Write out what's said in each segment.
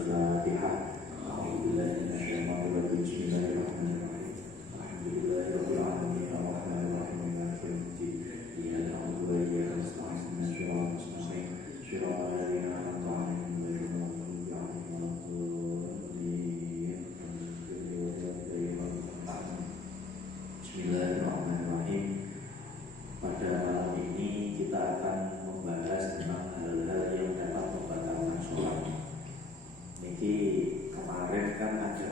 Al-Fatihah. A'udzubillahi minasyaitonir rajim. Bismillahirrahmanirrahim. Alhamdulillahirabbil alamin. Arrahmanirrahim. Maliki yaumiddin. Iyyaka na'budu wa iyyaka nasta'in. Ihdinas siratal mustaqim. Shiratal ladzina an'amta 'alaihim ghairil maghdubi 'alaihim waladdallin. Bismillahirrahmanirrahim. Pada malam ini kita akan membahas tentang hal-hal yang dapat membatalkan sholat. Jadi kemarin kan ada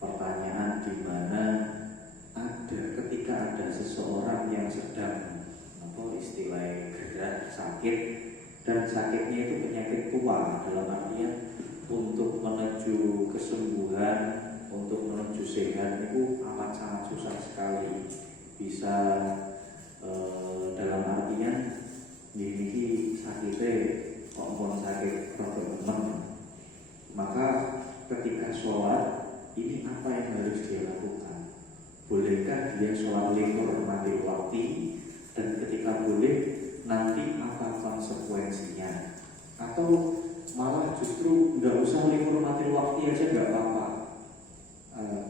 pertanyaan di mana ada ketika ada seseorang yang sedang istilah gerak sakit, dan sakitnya itu penyakit tua, dalam artian untuk menuju kesembuhan, untuk menuju sehat itu amat sangat susah sekali. Bisa dalam artian dimiliki sakitnya kok mau sakit teman, maka ketika sholat ini apa yang harus dia lakukan? Bolehkah dia sholat lihurmatil waktu, dan ketika boleh nanti apa konsekuensinya? Atau malah justru nggak usah lihurmatil waktu aja nggak apa-apa?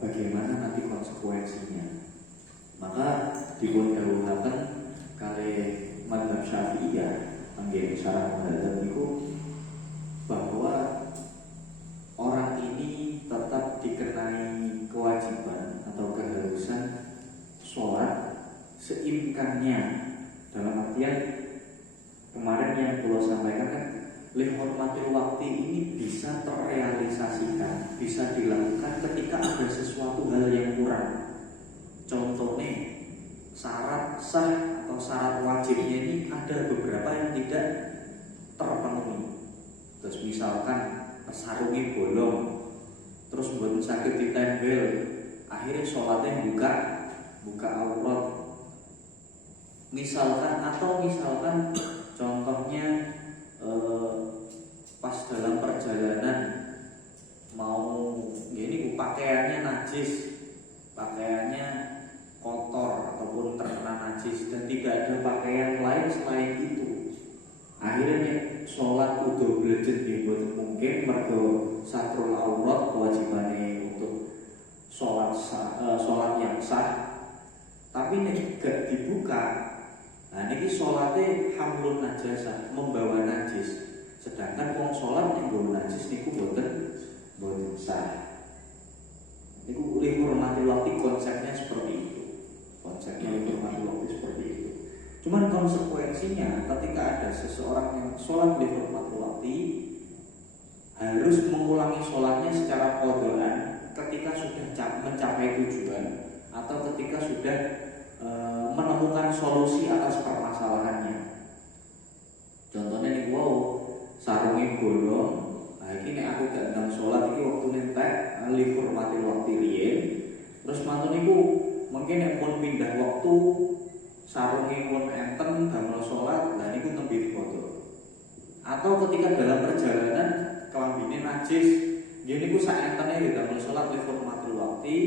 Bagaimana nanti konsekuensinya? Maka dipun dawuhaken kalih mazhab Syafi'iyah anggere syarah madzhab niku bahwa orang ini tetap dikenai kewajiban atau keharusan sholat seimkannya. Dalam artian kemarin yang perlu sampaikan kan, lihurmatil waktu ini bisa terrealisasikan, bisa dilakukan ketika ada sesuatu hal yang kurang. Contohnya syarat sah atau syarat wajibnya ini ada beberapa yang tidak terpenuhi. Terus misalkan sarungnya bolong, terus buat sakit ditempel, akhirnya sholatnya buka aurat. Misalkan contohnya pas dalam perjalanan mau gini pakaiannya najis, pakaiannya kotor ataupun terkena najis dan tidak ada pakaian lain selain itu, akhirnya sholat udah belajar dibuat mungkin mergo satrul aurat kewajibannya untuk sholat yang sah, tapi nih gak dibuka. Nah ini sholatnya hamlun najasa, membawa najis, sedangkan wong sholat yang bawa najis niku boten sah. Niku lihurmatil waktu konsepnya seperti itu. Konsepnya lihurmatil waktu seperti itu. Cuman konsekuensinya ketika ada seseorang yang sholat lihurmatil waktu harus mengulangi sholatnya secara qadhaan ketika sudah mencapai tujuan atau ketika sudah menemukan solusi atas permasalahannya. Contohnya nih, sarungnya bolong. Nah ini aku gak ndang sholat ini waktu nentek lihurmatil waktu riyen. Terus mantun niku mungkin yang pun pindah waktu sarungnya pun enten damel sholat, nah niku nembe foto. Atau ketika dalam perjalanan kelambine najis, nggih niku sak entene nggih damel sholat lihurmatil waktu.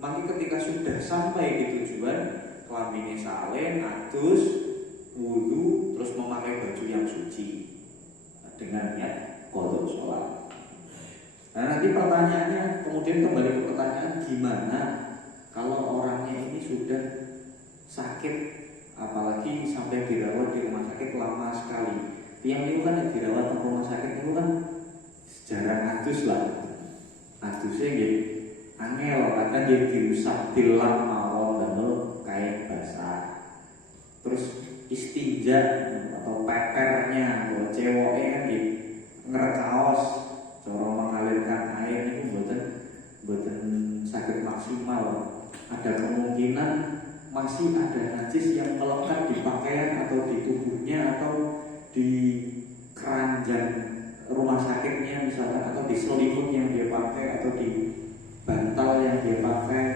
Maka ketika sudah sampai di tujuan, kelambine saleh, adus, wudu, terus memakai baju yang suci dengan niat qadha sholat. Nah nanti pertanyaannya, kemudian kembali ke pertanyaan, gimana kalau orangnya ini sudah sakit, apalagi sampai dirawat di rumah sakit lama sekali. Tiang itu kan yang dirawat di rumah sakit itu kan jarang adus lah. Adusnya gitu angel, kadang dia diusap dilap mawon dan kain basah. Terus istinja atau pepernya, kalau ceweknya kan gitu ngerekaos, cara mengalirkan air itu buatan sakit maksimal. Ada kemungkinan masih ada najis yang melekat di pakaian atau di tubuhnya atau di keranjang rumah sakitnya misalkan, atau di selimut yang dia pakai atau di bantal yang dia pakai.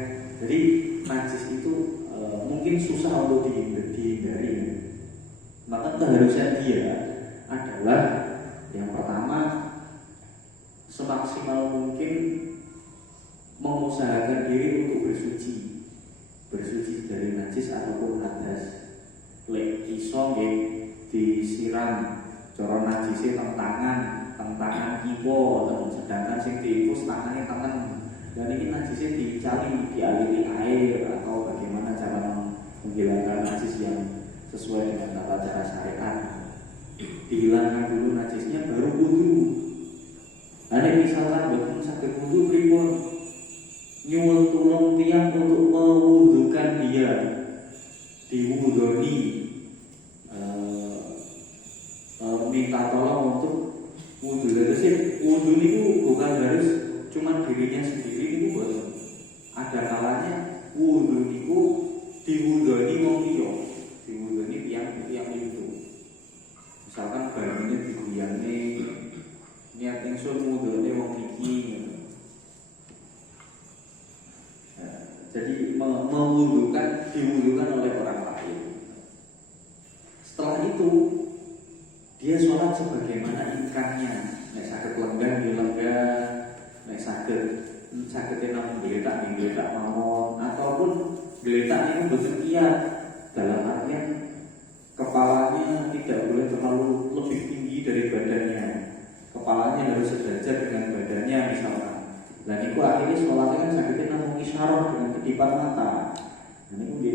Jadi najis itu mungkin susah untuk dihindari. Maka keharusan dia adalah yang pertama, semaksimal mungkin mengusahakan diri untuk bersuci dari najis ataupun hadas. Lek iso nggih disiram cara najise teng tangan dipo, sedangkan sing diinfus tangannya tangan. Dan ini najisnya dicari, dialiri air atau bagaimana cara menghilangkan najis yang sesuai dengan tata cara syariat. Dihilangkan dulu najisnya baru wudu. Ada misalkan bukan sakit wudu pripun, nyuwun tulung tiang untuk mewudukan dia, diwudoni, minta tolong untuk wudu. Jadi wudu itu bukan harus cuma dirinya sendiri, itu boleh. Ada kalanya wudu itu diwudoni wong liya, diwudoni tiang itu. Misalkan barangnya dibiyangi niat ingsun wudune wong iki. Jadi diwudukan oleh orang lain. Setelah itu dia sholat sebagaimana imkannya. Nek saged lenggah ya lenggah, nek saged namung gletak mawon, ataupun gletak itu boten kiat. Dalam artian kepalanya tidak boleh terlalu lebih tinggi dari badannya. Kepalanya harus sejajar dengan badannya misalkan. Dan itu akhirnya sholatnya kan sakitnya namung isyarah dengan kedipan mata. Dan itu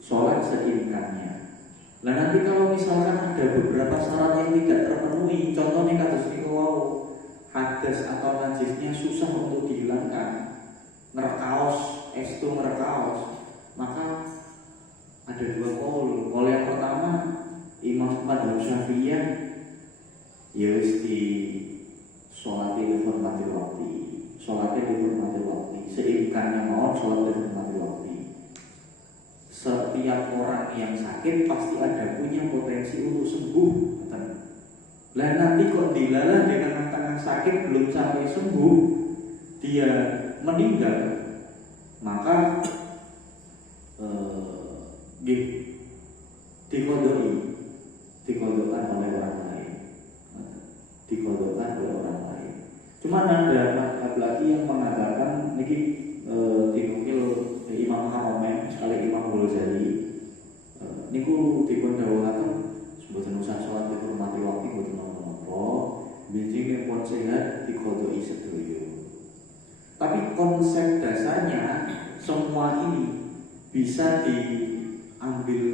sholat seimkannya. Nah nanti kalau misalkan ada beberapa syarat yang tidak terpenuhi, contohnya kados niku wau, hadas atau najisnya susah untuk dihilangkan, ngerkaos, estu ngerkaos, maka ada dua qaul. Qaul yang pertama Imam Madzhab Syafi'iyah ya wis di sholati li hurmatil waqti. Sholatnya di hurmatil waqti, seimkannya mau sholat di hurmatil waqti. Setiap orang yang sakit pasti ada punya potensi untuk sembuh. Lah nanti kok dilalah dengan tangan sakit belum sampai sembuh, dia meninggal, maka dikodokkan oleh orang lain. Dikodokkan oleh orang lain. Cuma ada madhab lagi yang mengatakan niki dinukil Imam Haromen oleh Imam Ghazali. Niku dipun dawuhaken mboten usah salat dihormati waktu mboten napa-napa, benjing pun sehat dikodoi sedaya. Tapi konsep dasarnya semua ini bisa diambil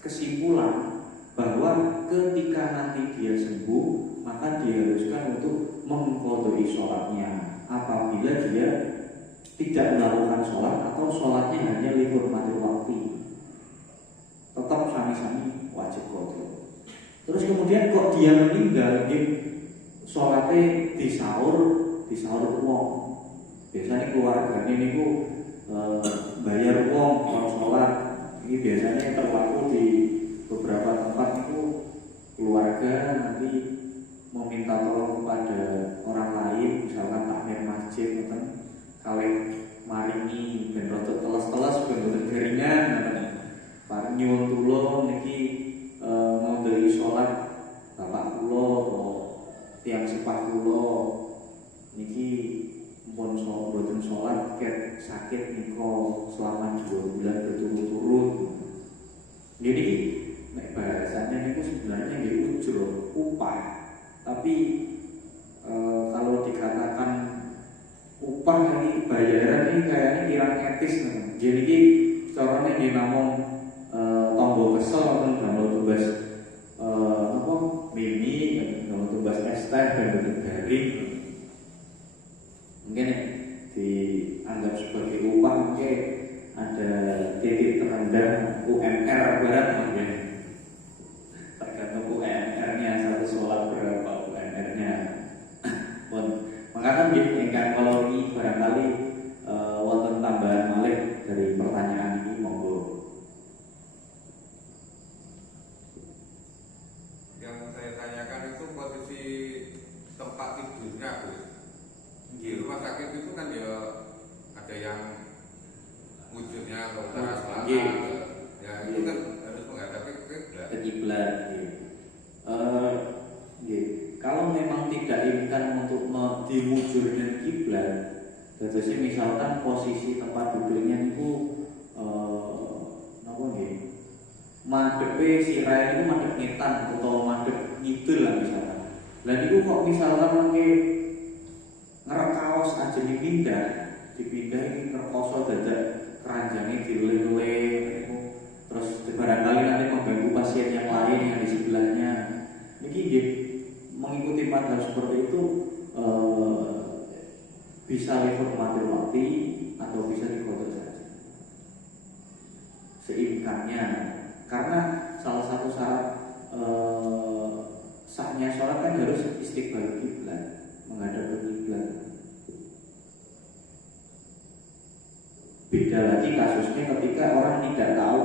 kesimpulan bahwa ketika nanti dia sembuh maka diharuskan untuk mengkodoi sholatnya apabila dia tidak melakukan sholat atau sholatnya hanya lihurmatil waktu, tetap sami-sami wajib qodho. Terus kemudian kok dia meninggal, sholatnya disaur wong. Biasanya keluarganya niku bayar wong kalau sholat. Ini biasanya terlaku di beberapa tempat itu keluarga nanti meminta tolong kepada orang lain, misalkan takmir masjid, kalian maringi ben rada teles-teles ben boten garingan, paring nyuwun tulung niki ngodoi salat bapak kula atau tiyang sepah kula niki mpun boten salat ket sakit nika selama 2 bulan berturut-turut. Jadi nek bahasanya niku sebenarnya nggih ujur, upah. Tapi kalau dikatakan upah ini bayaran ini kayaknya kirang etis nih. Jadi ini caranya di namung tombol kesel atau tombol tugas apa mini, tombol tugas es teh dan garing. Mungkin dianggap sebagai upah, mungkin ada titik terendah UMR berat mungkin. Tergantung UMR-nya satu sholat berapa UMR-nya. Maka kan ingkang kalau ini barangkali wonten tambahan malih dari pertanyaan ini monggo. Yang saya tanyakan itu posisi tempat tidurnya, Bu. Di rumah sakit itu kan ya ada yang wujudnya ke utara selatan. Ya itu kan harus menghadapi kiblat. Kalau memang tidak imkan untuk dimujurkan kiblat, jadi misalkan posisi tempat duduknya itu apa nggih? Madhepe sirai itu madhep ngetan atau madhep ngidul lah misalkan. Lah niku kok misalkan mengke madhab seperti itu bisa dihormati waktu atau bisa dikodok saja seimkannya, karena salah satu syarat sahnya sholat kan harus istiqbal kiblat, menghadap ke kiblat. Beda lagi kasusnya ketika orang tidak tahu,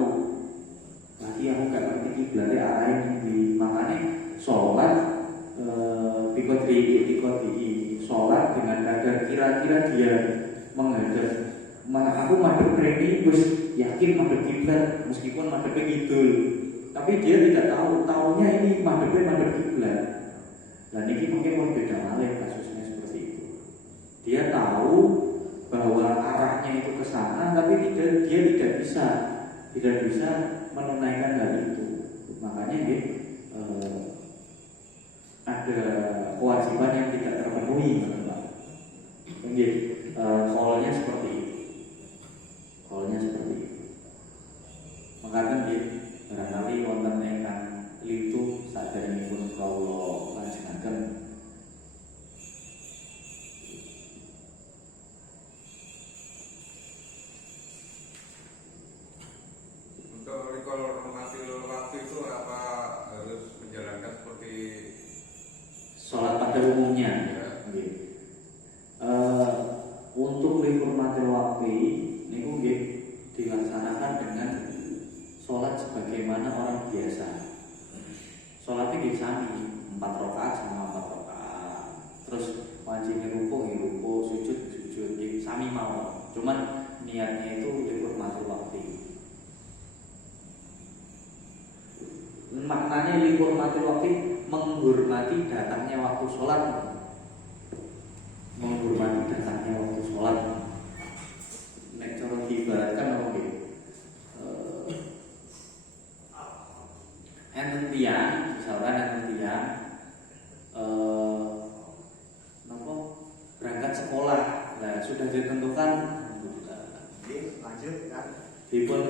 lagi aku nggak ngerti kiblatnya arahnya di, makanya sholat dikodri sholat dengan kadar kira-kira dia menghadap, aku madhep rene wis yakin madhep kiblat meskipun madhepnya kidul, tapi dia tidak tahunya ini madhepnya madhep kiblat. Dan ini mungkin pun beda malih kasusnya seperti itu. Dia tahu bahwa arahnya itu ke sana, tapi dia tidak bisa menunaikan hal itu. Makanya ada kewajiban yang tidak terpenuhi, Pak. Kolnya seperti itu. Makanya barangkali wonten ingkang litu saderengipun kawula lajengaken. Untuk recall hormatil waktu itu apa harus menjalankan seperti sholat pada umumnya? ya? Untuk dihormatil waktu niku nggih dilaksanakan dengan sholat sebagaimana orang biasa. Sholatnya nggih sami 4 rakaat sama 4 rakaat. Terus wajib ruku, sujud nggih sami mawon. Cuman niatnya itu dihormatil waktu. Maknanya dihormatil waktu menghormati datangnya waktu sholat. Menghormati datangnya waktu sholat. Nek cara diibaratkan apa nggih? Enten tiyang, misalkan enten tiyang berangkat sekolah. Nah, sudah ditentukan lanjut kan? dipun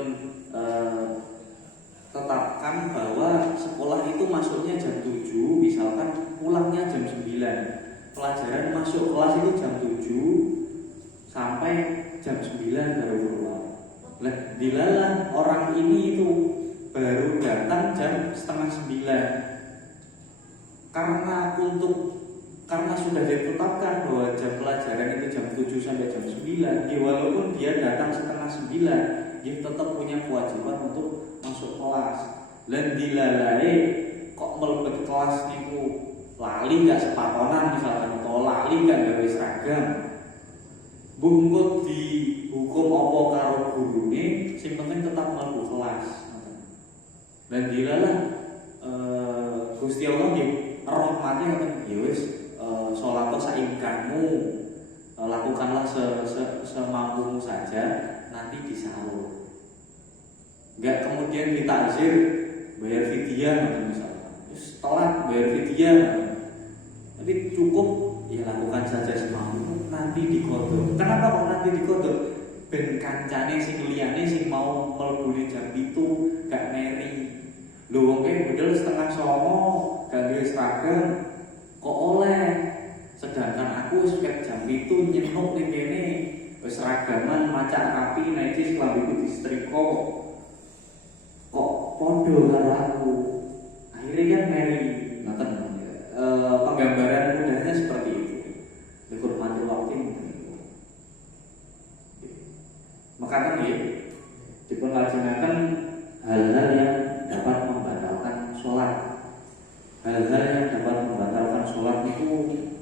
tetapkan bahwa sekolah itu masuknya jam 7, misalkan pulangnya jam 9. Pelajaran masuk kelas itu jam 7 sampai jam 9 baru keluar. Lah, dilalah orang ini itu baru datang jam setengah 9. Karena sudah ditetapkan bahwa jam pelajaran itu jam 7 sampai jam 9, walaupun dia datang setengah 9, dia tetap punya kewajiban untuk masuk kelas. Dan dilalai kok melebet kelas niku lali gak sepatonan misalkan, atau lali gak gawe seragam, bungkut dihukum apa karo gurune, sing penting tetap mlebu kelas. Dan dilalah Gusti Allah nggih rahmati ngoten, ya wis salat saingkanmu, lakukanlah semampumu saja, nanti disaur. Enggak kemudian ditakzir bayar fidyah misalnya. Wis telat bayar fidyah. Tapi cukup ya lakukan saja semampu, nanti dikodok. Kenapa kok nanti dikodok? Ben kancane sing liyane sing mau mlebu jam itu gak meri. Lho wong budal setengah 9 gak duwe seragam kok oleh, sedangkan aku wis jam 7 nyenuk ning kene wis seragaman macak rapi najis klambiku disetrika kok padha karo aku. Akhirnya kan meri ngoten. Penggambaran mudahnya seperti itu. Dihormati waktu itu. Maka kan dipun lajengaken hal-hal yang dapat membatalkan sholat. Hal-hal yang dapat membatalkan sholat itu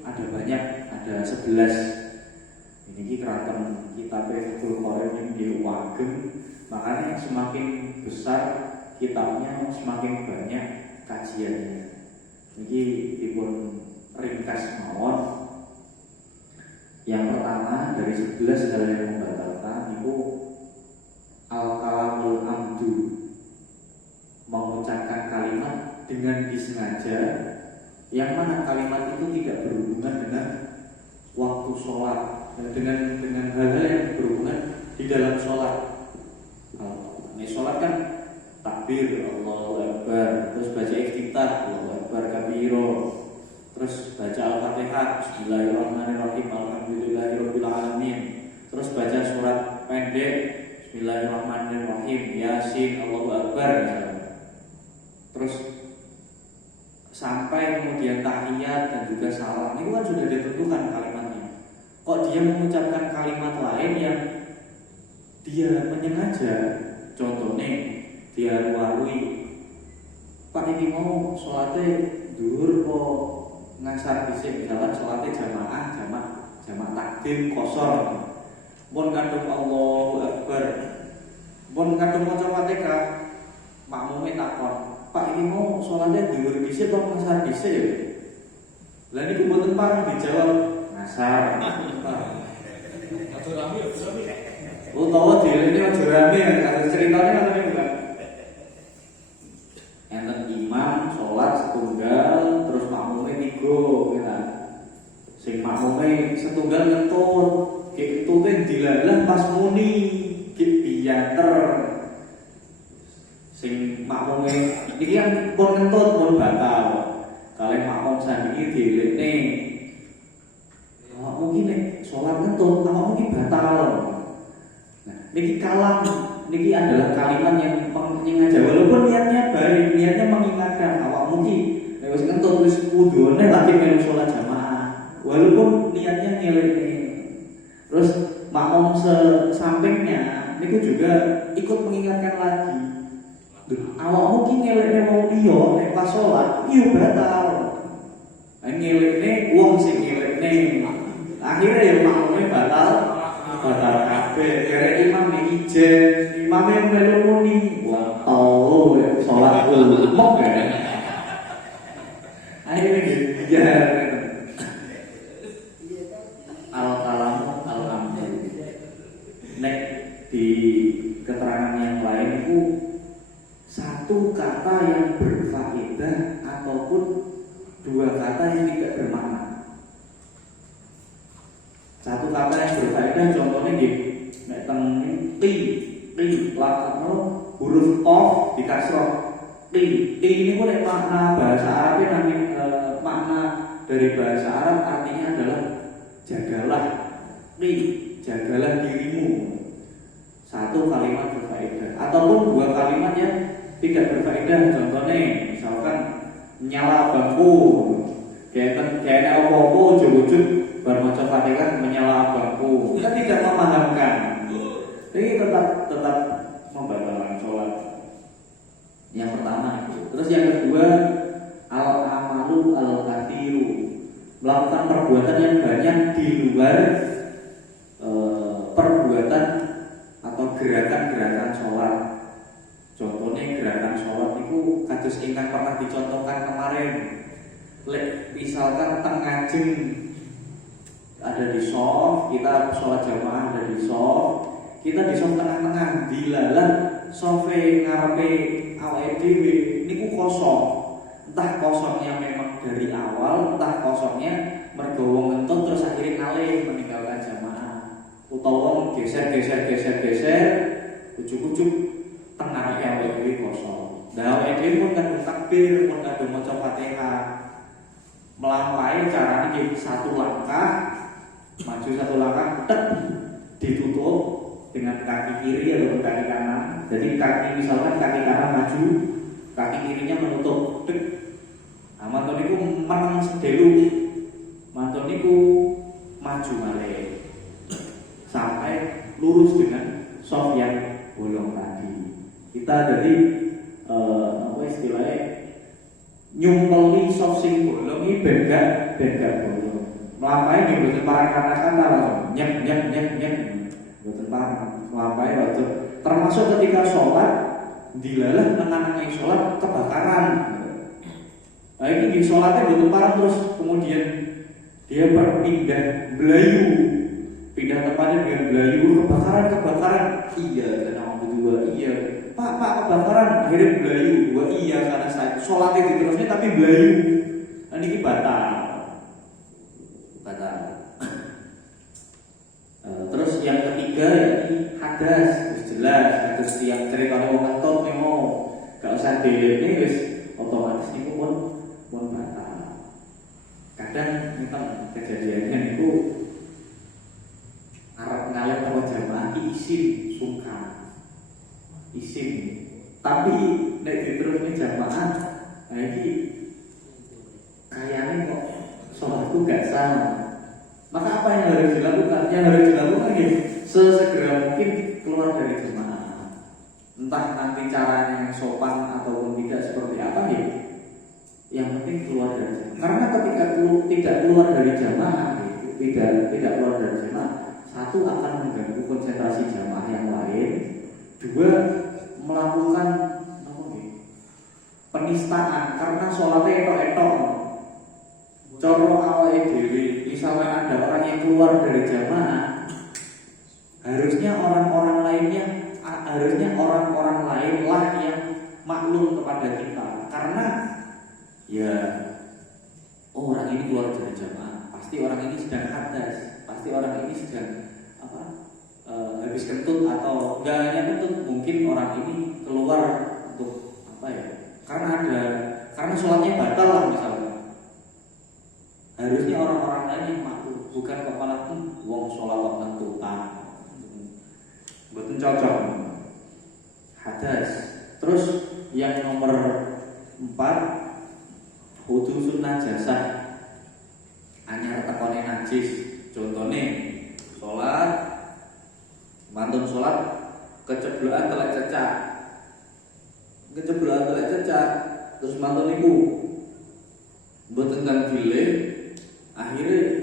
ada banyak, ada 11. Ini keraton kitab Fathul Qorib ini wagem. Makanya semakin besar kitabnya, semakin banyak kajiannya. Ini dipun ringkas mawon. Yang pertama dari 11 hal yang membatalkan itu al-kalamul amdu, mengucapkan kalimat dengan disengaja, yang mana kalimat itu tidak berhubungan dengan waktu sholat, dengan hal-hal yang berhubungan di dalam sholat. Ini sholat kan takbir Allahu Akbar, terus baca iftitah Allahu Akbar kabiro, terus baca baca Al-Fatihah, Bismillahirrahmanirrahim, Alhamdulillahirabbil alamin. Terus baca surat pendek, Bismillahirrahmanirrahim, Yasin, Allahu Akbar misalnya. Terus sampai kemudian tahiyat dan juga salam, itu kan sudah ditentukan kalimatnya. Kok dia mengucapkan kalimat lain yang dia menyengaja? Contohnya dia warui, Pak ini mau sholatnya duhur kok ngasar bisik, misalkan sholatnya jamaah, jamak takdim kosong, pun kadung Allahu Akbar, pun kadung maca Fatihah, makmume takon, Pak ini mau sholatnya duhur bisik kok ngasar bisik? Lah niku mboten pareng dijawab ngasar. Utawa dilene aja rame ya, ceritane ngono niku kan. Enten imam sholat setunggal terus makmume tiga ya. Sing makmume setunggal ngentut, ki ketute dilalah pas muni, ki biyanter. Sing makmume iki kan pun ngentut pun batal. Kalih makmum sandiki dilekne. Mungkin nek sholat ngentut, mungkin batal. Niki kalam, niki adalah kalimat yang menyengaja, walaupun niatnya baik, niatnya mengingatkan awak mungkin wis ngentut wis wudune lagi melu sholat jamaah, walaupun niatnya ngelekne. Terus makmum sampingnya niku juga ikut mengingatkan lagi. Awak mungkin ngelekne mau iya nek pas sholat, iya batal. Ngelekne wong sing ngelekne. Akhirnya ya makmumnya batal kabeh. Kare imam iki ijen, imame melu muni. Wah, tau salat umum ya. Akhirnya gitu. Ya. Al-kalamu al-amru. Nek di keterangan yang lain itu satu kata yang berfaedah ataupun dua kata yang tidak bermakna. Satu kata yang berfaedah contohnya gitu, nek teng ti lakno huruf of dikasroh ti ini pun makna bahasa Arab namanya makna dari bahasa Arab artinya adalah jagalah jagalah dirimu. Satu kalimat berfaedah ataupun dua kalimat yang tidak berfaedah, contohnya misalkan nyala bangku kayak apa-apa ujug-ujug bermaca Fatihah menyala bangku, kita tidak memahamkan, jadi tetap membatalkan sholat. Yang pertama itu. Terus yang kedua al-amalu al-kathiru, melakukan perbuatan yang banyak di luar perbuatan atau gerakan-gerakan sholat. Contohnya gerakan sholat itu kados ingkang pernah dicontohkan kemarin. Misalkan tengajeng ada di soft, kita sholat jamaah ada di soft, kita di soft tengah-tengah, dilalah sofe ngarepe awake dhewe niku kosong. Entah kosongnya memang dari awal, entah kosongnya mergo wong ngentut terus akhirnya ngalih meninggalkan jamaah, utawa geser ujug-ujug tengah awake dhewe kosong. Nah awake dhewe pun kadung takbir, pun kadung maca Fatihah, melampaui caranya di satu langkah, maju satu langkah, ditutup dengan kaki kiri atau kaki kanan. Jadi kaki misalkan kaki kanan maju, kaki kirinya menutup. Mantoniku menang sedelu, mantoniku maju malih sampai lurus dengan soft yang bolong tadi. Kita jadi apa istilahnya nyumpeli soft sing bolong ini beda bolong. Melampaui di boten parang kata-kata langsung nyek boten parang melampaui waktu. Termasuk ketika sholat dilalah menangangi sholat kebakaran. Nah ini di sholatnya boten parang terus kemudian dia berpindah belayu, pindah tempatnya dengan belayu, kebakaran. Iya karena berdua iya. Pak kebakaran akhirnya belayu. Wah iya karena saya sholatnya diterusnya tapi belayu. Nah ini batal. Terus yang ketiga ini hadas, jelas hadas yang cerita wong ngentut memang gak usah dilihat wis otomatis niku pun batal. Kadang ngeten kejadiannya niku arep ngalih karo jamaah iki isim sungkan. Isim. Tapi nek diterusne jamaah, nah iki kayaknya kok sholatku gak sah. Maka apa yang harus dilakukan? Yang harus dilakukan ya sesegera mungkin keluar dari jemaah. Entah nanti caranya yang sopan ataupun tidak seperti apa ya. Yang penting keluar dari jemaah. Karena ketika tidak keluar dari jemaah, tidak keluar dari jemaah, satu akan mengganggu konsentrasi jemaah yang lain. Dua, melakukan penistaan karena sholatnya etok-etok. Coro awake dhewe, misalnya ada orang yang keluar dari jamaah, harusnya orang-orang lain lah yang maklum kepada kita, karena ya orang ini keluar dari jamaah, pasti orang ini sedang hadas, pasti orang ini sedang habis kentut atau enggak hanya kentut, mungkin orang ini keluar untuk karena sholatnya batal lah misalnya. Harusnya orang-orang lain yang maklum, bukan kok malah wong sholat kok kentutan. Betul cocok. Hadas. Terus yang nomor 4, hudusun najasah. Anyar tekone najis. Contohnya sholat, mantun sholat, keceblokan telek cecak. Terus mantun ibu mboten kang dile. Akhirnya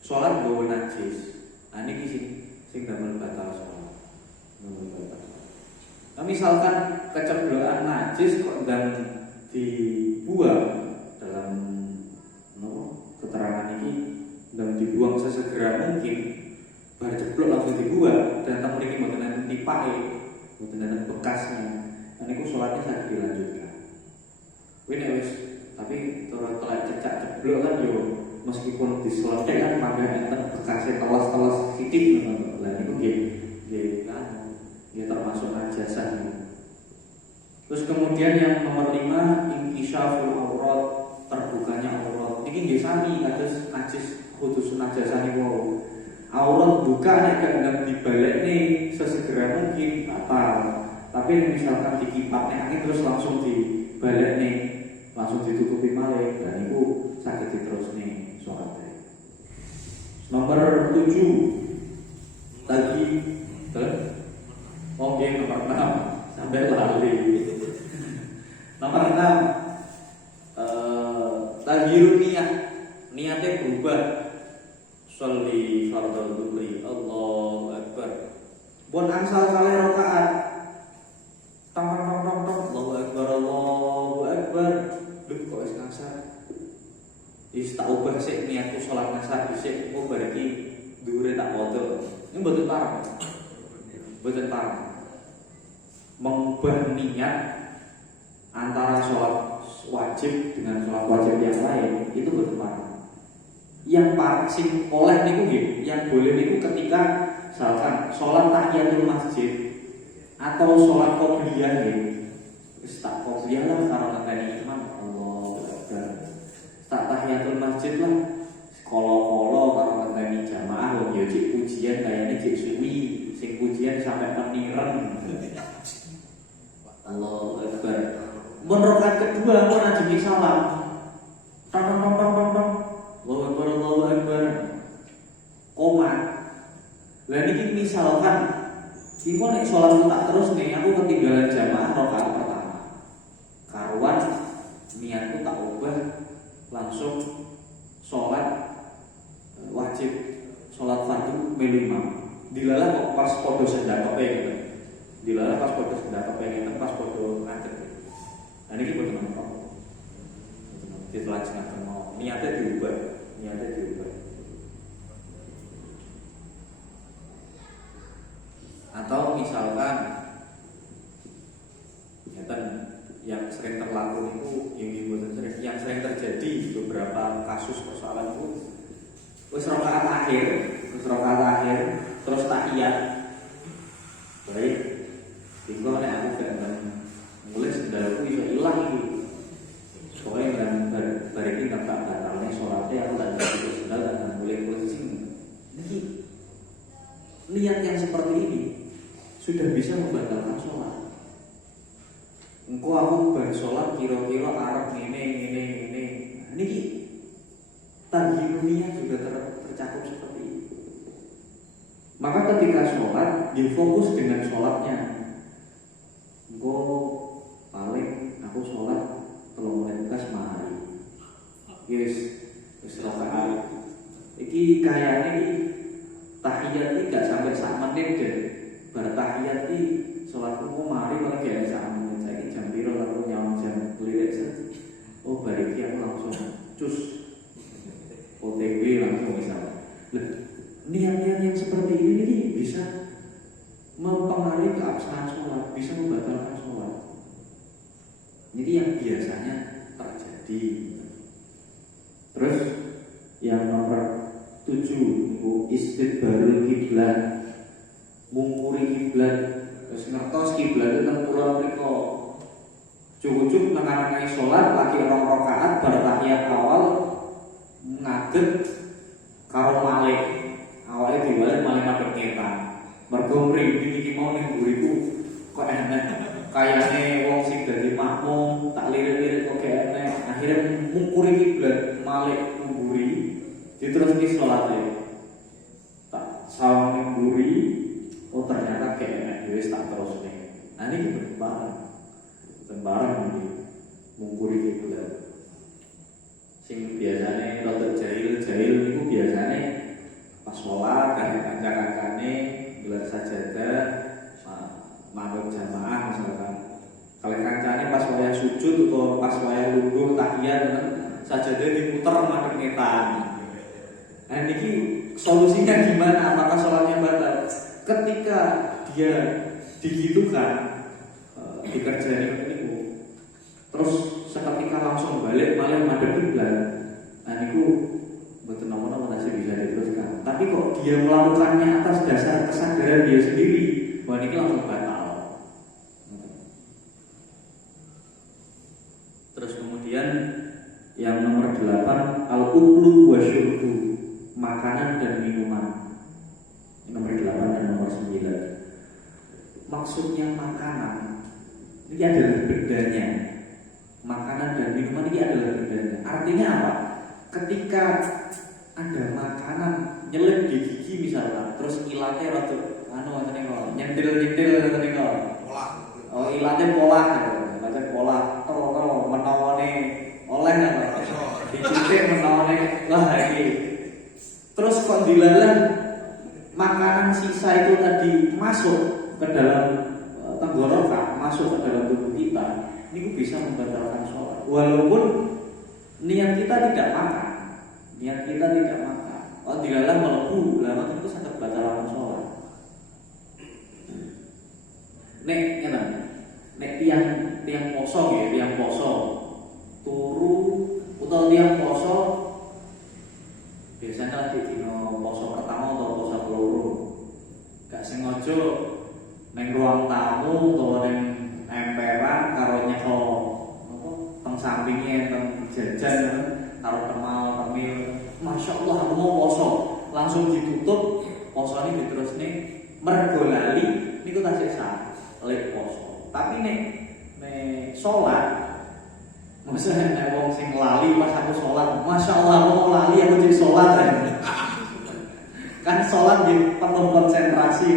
sholat bawa najis. Nah ini sing damel batal sholat. Nah misalkan keceblokan najis kok dan dibuang dalam keterangan ini dan dibuang sesegera mungkin, bar jeblok langsung dibuang dan tak mriki mboten enten tipake, mboten enten bekasnya. Nah niku sholatnya saged dilanjutkan. Kuwi nek wis tapi turun telek cecak jeblok kan yo meskipun diselotke kan mangga enten bekasnya telas-telas sithik ngono. Lah niku nggih termasuk najasah. Terus kemudian yang nomor 5, inkishaful aurat, terbukanya aurat. Niki nggih sami kados najis khusus najasah niku. Aurat buka nek gak dibalekne sesegera mungkin batal. Tapi misalkan dikipatne angin terus langsung dibalekne, langsung ditutupi malih, dan itu sakit diterusne sholat. Nomor 7 tadi nomor 6 sampai lali. Nomor 6 tahirun niatnya berubah. Sholli fardhu dhuhri Allahu akbar. Pun angsal kalih rakaat. Tong Allahu akbar. Duh kok wis ngasar. Wis tak ubah sik niatku salat ngasar dhisik, kok bar iki dhuwure tak foto. Ini mboten pareng. Mboten pareng. Mengubah niat antara sholat wajib dengan sholat wajib yang lain itu mboten pareng. Yang sing oleh niku nggih, yang boleh niku ketika misalkan sholat tahiyatul masjid atau sholat qobliyah nggih. Wis tak qobliyah lah karo ngenteni imam Allahu akbar. Tak tahiyatul masjid lah. Kolo-kolo karo ngenteni jamaah wong ya cik pujian kayane cik suwi, sing pujian sampai meniren. Allahu akbar. Mun rakaat kedua mun ajeng salam. Tong. Allahu akbar. Qomat. Lah niki misalkan iku nek salat tak terus nih aku ketinggalan jamaah rakaat pertama. Karuan niatku tak ubah langsung sholat wajib, sholat fardu melu imam. Dilalah kok pas podo sendak kepengen. Dilalah pas podo sendak kepengen, pas podo ngadeg. Nah niki boten apa. Ditelajengaken mau niate diubah. Atau misalkan yang sering terlaku itu yang sering terjadi beberapa kasus persoalan itu wis rakaat akhir terus tahiyat baik iku nek aku gak mulai sendalku iso ilang iki soalnya bariki tak batalne salate aku niat yang seperti ini sudah bisa membatalkan sholat. Engkau aku bersolat kira-kira arep ngene. Niki tarhibuniyah juga tercakup seperti itu. Maka ketika sholat, difokus dengan sholatnya. Engkau paling aku sholat 3 menit kas mahari. Wis rakaat. Iki kayaknya tahiyat iki gak sampai 1 menit deh. Bar tahiyat iki sholatku mari paling gak 1 menit. Saiki jam piro aku nyawang jam lirik saja. Oh bari iki aku langsung cus OTW langsung misalnya. Lah, niat-niat yang seperti ini bisa mempengaruhi keabsahan sholat, bisa membatalkan sholat. Jadi yang biasanya terjadi. Terus yang nomor 7 itu istidbarul kiblat, mungkuri kiblat. Terus ngertos kiblat itu nang kula mriko. Cukup nang sholat lagi 2 rakaat bar tahiyat awal ngadeg karo malih. Awalnya diwale malih madhep ngetan. Mergo mriki iki mau ning mburiku kok enek kayane wong sing dadi makmum tak lirik-lirik kok enek. Akhirnya mungkuri kiblat malih mburi diteruski salate. Tak sawang ning mburi oh ternyata kayak enek wis tak terusne. Nah niki bareng iki mungkuri kiblat. Sing biasane rada jahil niku biasane pas sholat karo kanca-kancane gelar sajadah manut jamaah misalkan. Kalau kancane pas wayah sujud atau pas wayah lungguh tahiyat sajadah diputer madhep ngetan. Nah niki solusinya gimana? Apakah sholatnya batal? Ketika dia digitukan dikerjani niku terus seketika langsung balik malah madhep kiblat. Nah niku mboten napa-napa masih bisa diteruskan. Tapi kok dia melakukannya atas dasar kesadaran dia sendiri, wah niki langsung batal. Terus kemudian yang nomor 8 al-uklu wa syurbu, makanan dan minuman. Nomor 8 dan nomor 9. Maksudnya makanan ini adalah bedanya. Makanan dan minuman ini adalah bedanya. Artinya apa? Ketika ada makanan nyelip di gigi misalnya, terus ilate rada nyendil Pola. Oh ilate pola, baca pola, tol menawane oleh apa? Dicicip menawane lah iki. Terus kok dilalah makanan sisa itu tadi masuk ke dalam tenggorokan, masuk ke dalam tubuh kita, ini bisa membatalkan sholat. Walaupun niat kita tidak makan, oh dilalah melebu, lama itu sangat batalkan sholat. Nek tiang poso ya, tiang poso turu atau tiang poso biasanya lagi dino poso pertama atau poso keloro, gak sengaja neng ruang tamu atau neng emperan karo nyekel apa teng sampingnya teng jajan taruh kemal kemil, masya Allah aku mau poso langsung ditutup poso ini terus nih mergo lali niku tasih sah lek poso. Tapi nek sholat maksudnya nek wong sing lali pas aku sholat, masya Allah aku mau lali aku jadi sholat kan sholat perlu konsentrasi.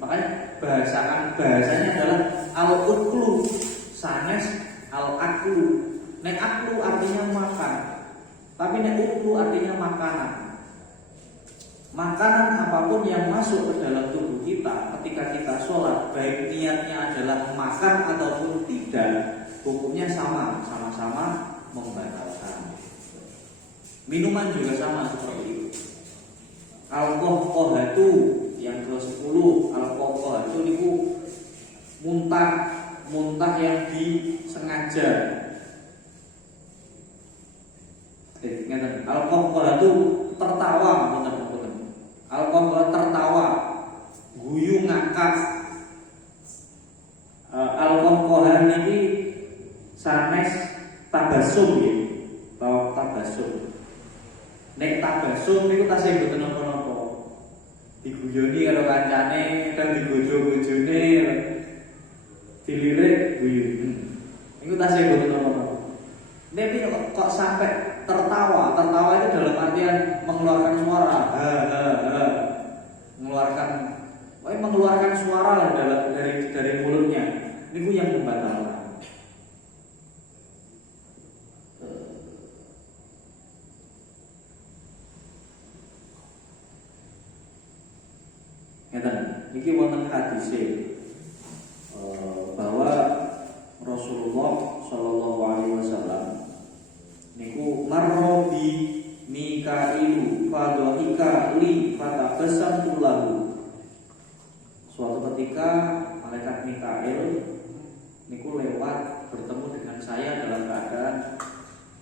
Makanya bahasanya adalah al-uklu sanes al-aklu. Nek aklu artinya makan, tapi nek uklu artinya makanan. Makanan apapun yang masuk ke dalam tubuh kita ketika kita sholat, baik niatnya adalah makan ataupun tidak, hukumnya sama-sama membatalkan. Minuman juga sama seperti itu. Alkohol yang ke-10, alkohol itu niku muntah yang disengaja. Alkohol itu tertawa, alkohol tertawa, guyu ngakak. Alkohol ini sanes tabasum ya, bawa tabasum. Nek tabasum niku tasih mboten napa-napa. diguyoni karo kancane dan digojo-gojone dilirik guyon. Iku tasih boten apa-apa. Tapi kok sampai tertawa itu dalam artian mengeluarkan suara, mengeluarkan suara lah dari mulutnya. Niku yang membatalkan. Ngeten, iki wonten hadise bahwa Rasulullah Shallallahu Alaihi Wasallam niku marrobi Mikailu fadohika li fatabassamtu lahu. Suatu ketika malaikat Mikail niku lewat bertemu dengan saya dalam keadaan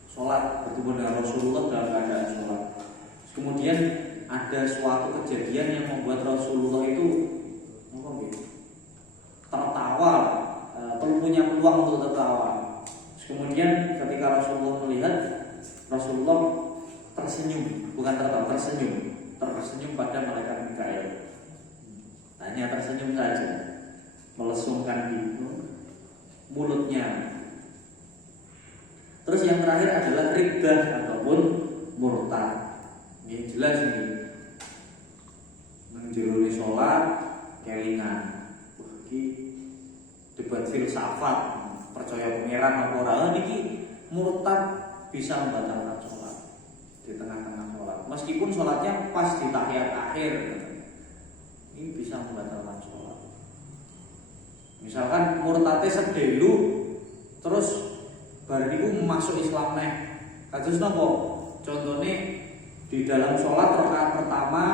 sholat, bertemu dengan Rasulullah dalam keadaan sholat. Kemudian ada suatu kejadian yang membuat Rasulullah itu tertawa, punya peluang untuk tertawa. Kemudian ketika Rasulullah melihat, Rasulullah tersenyum, bukan tertawa, tersenyum pada malaikat Mikail. Hanya tersenyum saja, melesungkan mulutnya. Terus yang terakhir adalah riddah ataupun murtad. Ini jelas ini menjeruni sholat kelingan. Ini debat filsafat, percaya pangeran apa ora niki murtad bisa membatalkan sholat di tengah-tengah sholat. Meskipun sholatnya pas di tahiyat akhir, ini bisa membatalkan sholat. Misalkan murtadnya sedelu, terus bar niku masuk Islam neh. Kados napa? Contohnya di dalam sholat rakaat pertama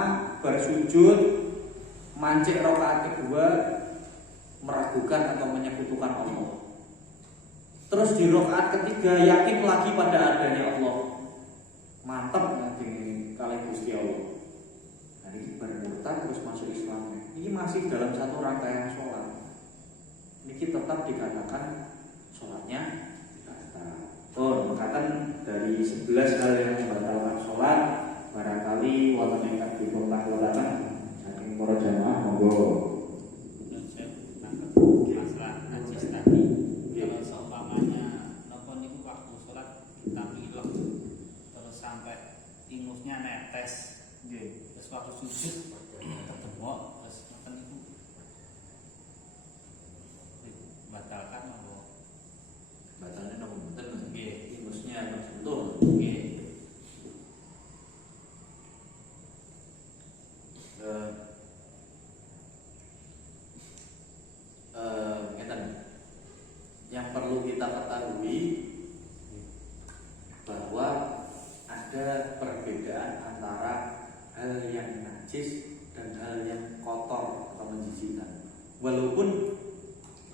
bersujud, mancik rakaat kedua meragukan atau menyekutukan Allah. Terus di rakaat ketiga yakin lagi pada adanya Allah. Mantap nanti kali Gusti Allah. Nah, ini bermurtad terus masuk Islam. Ini masih dalam satu rangkaian sholat. Ini tetap dikatakan sholatnya berkatan dari 11 hal yang membatalkan sholat. Barangkali wonten ingkang dipun lakoni saking para jamaah monggo. Masalah najis tadi, kalau seumpamanya nopo niku waktu sholat kita pilek terus sampai ingusnya netes, terus waktu sujud ketemu terus nopo niku batalkan nopo? Batalnya nopo betul, ingusnya betul. Yang perlu kita ketahui bahwa ada perbedaan antara hal yang najis dan hal yang kotor atau menjijikkan. Walaupun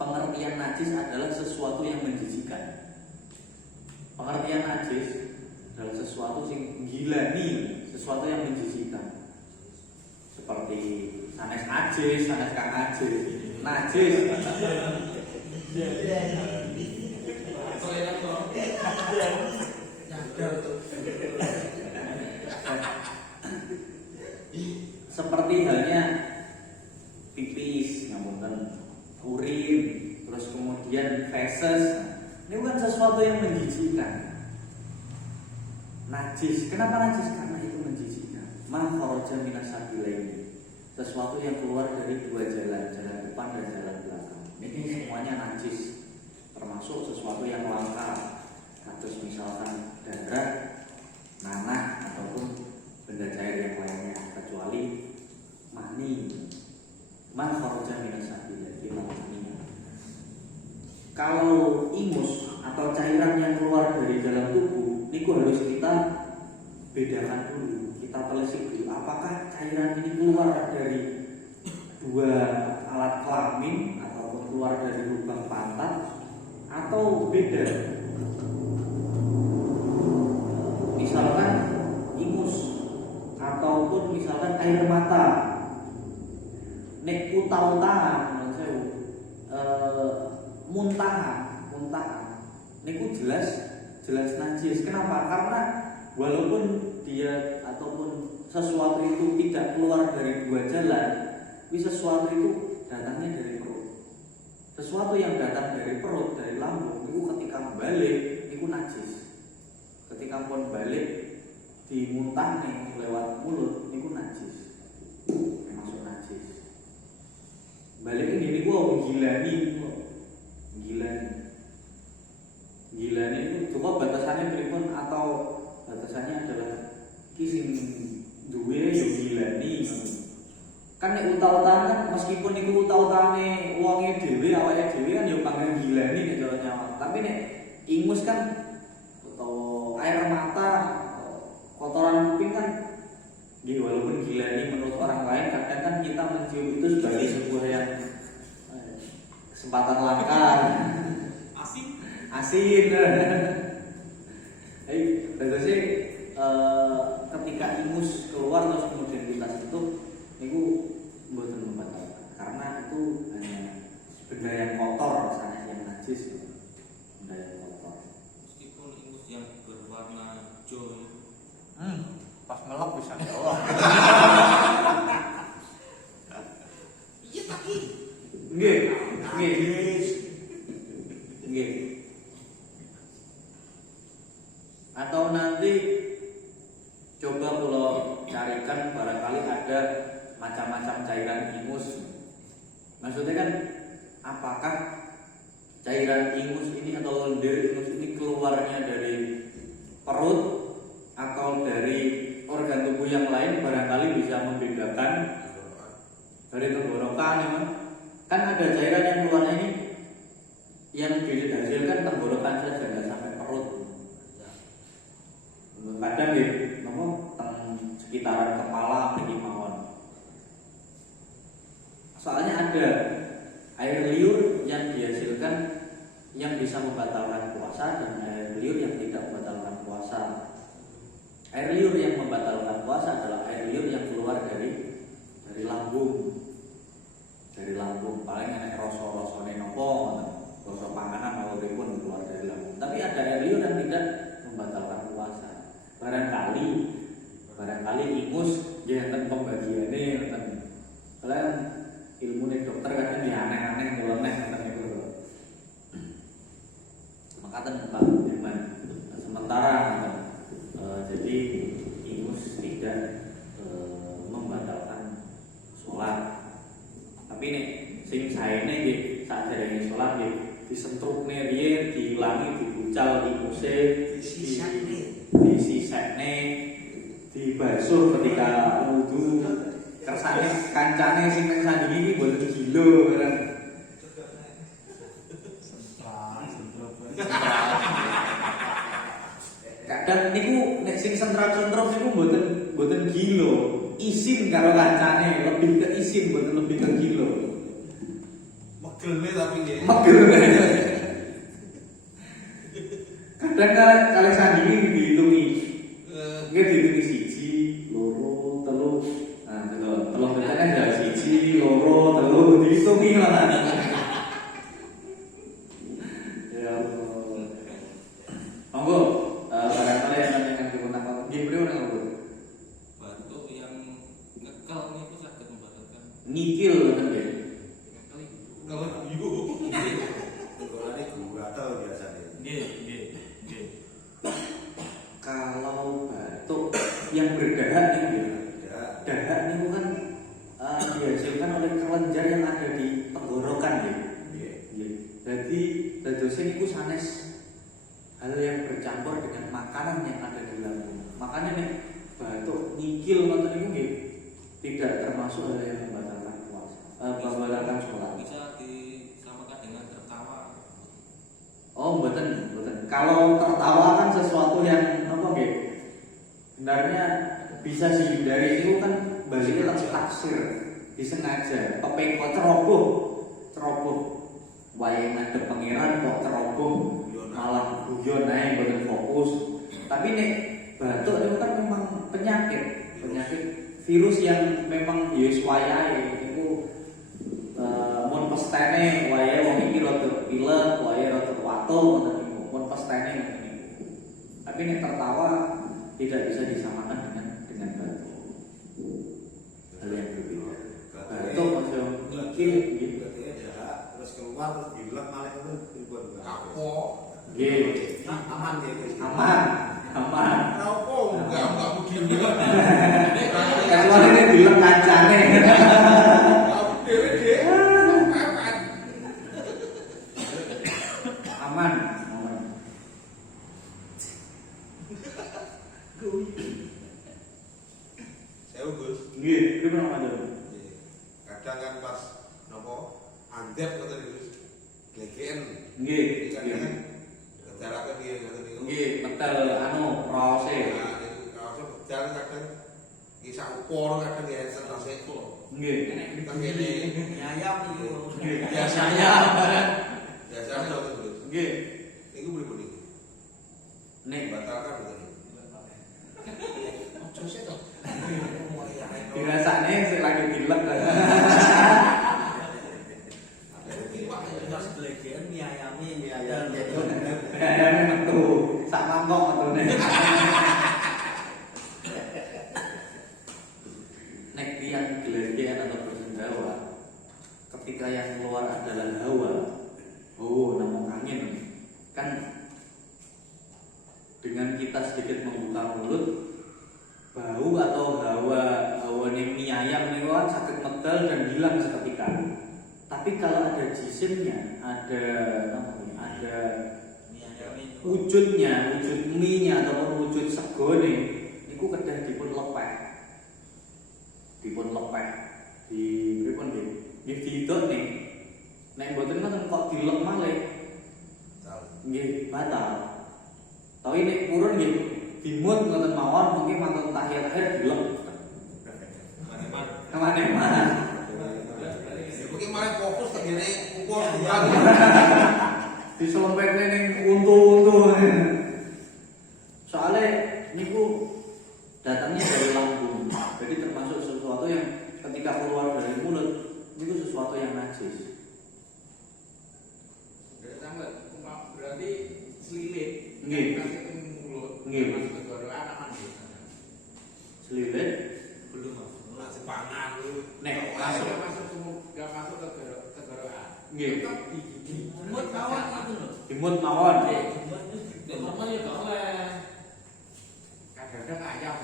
pengertian najis adalah sesuatu yang menjijikkan. Pengertian najis adalah sesuatu yang gilani, sesuatu yang menjijikkan. Seperti sanes najis, sanes kang najis. Najis. Seperti halnya pipis, ngapunten, urin, terus kemudian feses. Ini bukan sesuatu yang menjijikkan. Najis. Kenapa najis? Karena itu menjijikkan. Ma kharaja minas sabilaini. Sesuatu yang keluar dari dua jalan, jalan depan dan jalan belakang. Ini semuanya najis. Termasuk sesuatu yang langka. Kados misalkan darah, nanah ataupun benda cair yang lainnya, kecuali mani. Ma kharaja minas sabilaini. Kalau ingus atau cairan yang keluar dari dalam tubuh, niku harus kita bedakan dulu. Kita telisik dulu, apakah cairan ini keluar dari dua alat kelamin ataupun keluar dari lubang pantat atau beda. Misalkan ingus ataupun misalkan air mata, nek utah-utahan, muntahan, niku jelas najis. Kenapa? Karena walaupun dia ataupun sesuatu itu tidak keluar dari dua jalan, sesuatu itu datangnya dari perut. Sesuatu yang datang dari perut, dari lambung, itu ketika balik, itu najis. Ketika pun balik dimuntah nih lewat mulut, itu najis. Masuk najis. Balik ini gua gilani itu coba batasannya berikut atau batasannya adalah kising duwe yo gilani. Kan nek uta-utan kan meskipun iku uta-utane wonge dhewe awake dhewe kan yo panggen gilani nek cara nyawa. Tapi nek ingus kan atau air mata, kotoran kuping kan walaupun gilani menurut orang lain, kadang kan kita mencium itu sebagai sebuah yang kesempatan langka. Asin. Terus ketika ingus keluar terus kemudian kita sentuh, itu mboten membatalkan karena itu hanya benda yang kotor, rasanya yang najis, benda yang kotor. Meskipun ingus yang berwarna hijau, Pas ngelap bisa jawab. iya tapi Nggih. Atau nanti coba kalau carikan barangkali ada macam-macam cairan ingus. Maksudnya kan apakah cairan ingus ini atau lendir ingus ini keluarnya dari perut atau dari organ tubuh yang lain, barangkali bisa membedakan dari tenggorokan ya. Kan ada cairan yang keluarnya ini yang dihasilkan tenggorokan saja, nggak sampai perut. Kadang ya, sekitaran kepala pergi mawon. Soalnya ada air liur yang dihasilkan yang bisa membatalkan puasa dan air liur yang tidak membatalkan puasa. Air liur yang membatalkan puasa adalah air liur yang keluar dari lambung. Dari lambung paling enak rasa-rasane nopo, rasa panganan atau pun keluar dari lambung. Tapi ada air liur yang tidak membatalkan puasa. Barangkali ingus ya enten pembagiannya enten. Kalian ilmu nih dokter kadang dia aneh-aneh nyeleneh enten itu. Maka Pak Firman sementara jadi ingus tidak membatalkan sholat. Tapi nih sing saene nggih sak derenge sholat nggih disentrukne riyen, diilangi, dibucal, dikuse, disisekne, dibasuh ketika wudu. Kersane kancane sing nang sandingi iki mboten gila kan. Kadang niku nek sing sentrap-sentrap niku mboten gila, isin karo kancane, lebih ke isin mboten lebih ke gila. Megel tapi nggih. Megel. Kadang kali sandingi dihitungi. Nggih dihitungi 1, 2, 3. Nah, telur kan ada 1, 2, 3 dihitungi lah. Ya Allah. Monggo, barangkali yang nanti digunakan nggih beliau nang ngono. batuk yang ngekel itu saged membatalkan. Nyikil ngoten nggih. Kalau ibu. Kalau ini gua tahu biasanya. Nggih. Kalau batuk yang berdahak nih ya. Dahak ini kan dihasilkan oleh kelenjar yang ada di tenggorokan ya. Jadi dadosnya itu sanes hal yang bercampur dengan makanan yang ada di lambung. Makanya nih batuk nyikil ngoten niku nggih tidak termasuk hal yang membatalkan puasa. Membatalkan sholat. Bisa disamakan dengan tertawa. Oh, mboten. Kalau tertawa kan sesuatu yang apa nggih? Sebenarnya bisa sih dari itu kan baliknya taksir, disengaja, kepengko ceroboh. Wae ngadep pangeran kok ceroboh, malah guyon ae mboten fokus. Tapi nek batuk itu kan memang penyakit virus yang memang wis wayahe iku mun pestene wae wong iki rada pilek, wae rada watuk ngoten niku. Mun pestene ngoten niku. Tapi nek tertawa tidak bisa disamakan dengan batuk. Nggih. Berarti jarak terus keluar terus dilek malah itu pripun Pak? Kapok. Nggih. Aman ya itu. Aman. Aman. Kenapa enggak begini? Kecuali ini dilek kancane. Kamu dewe deh. Aman. Aman. Saya Gus. Nggih, pripun Mas? Kadang kan pas nopo andep ngoten Gus. Glegen. Nggih. Jadi kadang kan jaraknya dia ngoten niku. Nggih, metel anu rose. Nah, itu kaosnya berjalan kadang kisah upor kadang ya senase kok. Nggih. Kita kene Nyayam itu. Nggih, biasanya. biasanya ngoten Gus. Nggih. Niku pripun niku? Nek Batalkan betul. Ojo sih toh. dirasane sing lagi dilek. Pas gelegean nyayami Nyayam. Ayame metu, sak mangkok metune. Nek yang gelegean atau bersendawa, ketika yang keluar adalah hawa, namun angin, kan dengan kita sedikit membuka mulut, bau atau hawa mie ayam nih kan sakit medal dan hilang seketika. Tapi kalau ada jisimnya, ada wujudnya, wujud mie-nya ataupun wujud segone, itu kedah dipun lepek, di pripun nggih? Nggih diidot nih. Nek mboten ngoten kok dilek malih. Nggih batal. Tapi nek purun nggih dimut ngoten mawon mungkin mantun tahiyat akhir dilek. Kemana-mana. Mungkin malah fokus ke gini ukur bukan. Diselempetne ning untu-untu. Soalnya niku datangnya dari lambung. Jadi termasuk sesuatu yang ketika keluar dari mulut itu sesuatu yang najis. Berarti selilit. Nggih. Kasih ke mulut. Nggih. Masuk ke tenggorokan aman gitu. Selilit. Belum masih pangan lu. Nek Masuk masuk. enggak masuk ke tenggorokan. Nggih. Tetap digigit. Mut kawan itu loh. Dimut mawon. Normal ya gak oleh. Kadang-kadang ayam.